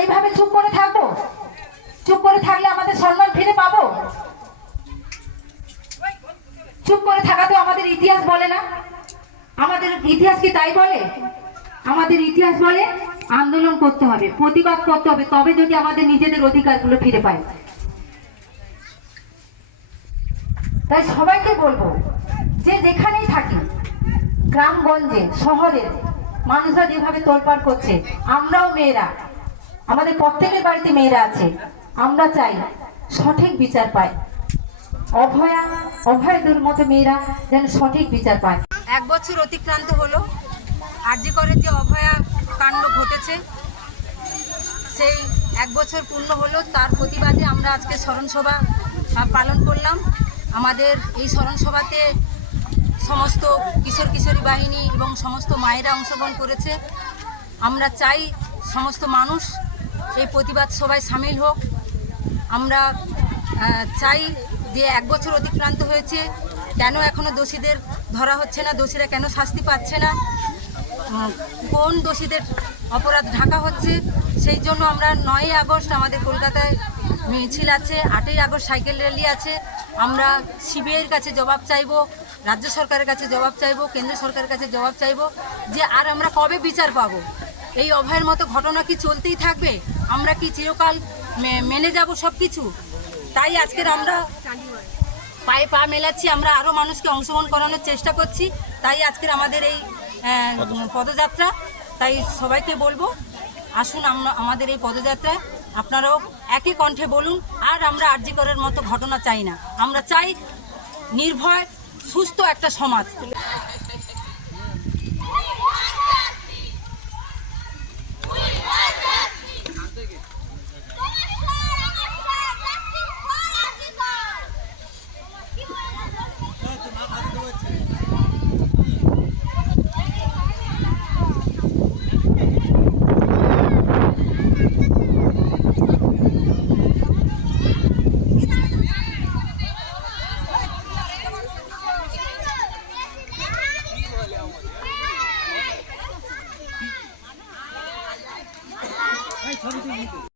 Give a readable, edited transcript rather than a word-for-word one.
এইভাবে চুপ করে থাকবো? চুপ করে থাকলে আমাদের সম্মান ফিরে পাবো? চুপ করে থাকা তো আমাদের ইতিহাস বলে না। আমাদের ইতিহাস কি তাই বলে? আমাদের ইতিহাস বলে আন্দোলন করতে হবে, প্রতিবাদ করতে হবে, তবে যদি আমাদের নিজেদের অধিকারগুলো ফিরে পাই। তাই সবাইকে বলবো, যে যেখানেই থাকি, গ্রামগঞ্জে শহরে মানুষরা যেভাবে তোলপাড় করছে, আমরাও মেয়েরা, আমাদের প্রত্যেকের বাড়িতে মেয়েরা আছে, আমরা চাই সঠিক বিচার পায়। অভয়দের মতো মেয়েরা যেন সঠিক বিচার পায়। 1 বছর অতিক্রান্ত হলো আরজি করের যে অভয়া কাণ্ড ঘটেছে, সেই 1 বছর পূর্ণ হলো। তার প্রতিবাদে আমরা আজকে স্মরণসভা পালন করলাম। আমাদের এই স্মরণসভাতে সমস্ত কিশোর কিশোরী বাহিনী এবং সমস্ত মায়েরা অংশগ্রহণ করেছে। আমরা চাই সমস্ত মানুষ এই প্রতিবাদ সভায় সামিল হোক। আমরা চাই যে 1 বছর অতিক্রান্ত হয়েছে, কেন এখনও দোষীদের ধরা হচ্ছে না, দোষীরা কেন শাস্তি পাচ্ছে না, কোন দোষীদের অপরাধ ঢাকা হচ্ছে। সেই জন্য আমরা 9ই আগস্ট আমাদের কলকাতায় মিছিল আছে, 8ই আগস্ট সাইকেল র্যালি আছে। আমরা সিবিআইয়ের কাছে জবাব চাইব, রাজ্য সরকারের কাছে জবাব চাইব, কেন্দ্র সরকারের কাছে জবাব চাইব যে আর আমরা কবে বিচার পাব। এই অভয়ের মতো ঘটনা কি চলতেই থাকবে? আমরা কি চিরকাল মেনে যাব সব কিছু? তাই আজকের আমরা পায়ে পা মেলাচ্ছি, আমরা আরও মানুষকে অংশগ্রহণ করানোর চেষ্টা করছি। তাই আজকের আমাদের এই পদযাত্রা। তাই সবাইকে বলবো, আসুন আমাদের এই পদযাত্রায় আপনারাও একই কণ্ঠে বলুন, আর আমরা আরজি করের মতো ঘটনা চাই না। আমরা চাই নির্ভয় সুস্থ একটা সমাজ।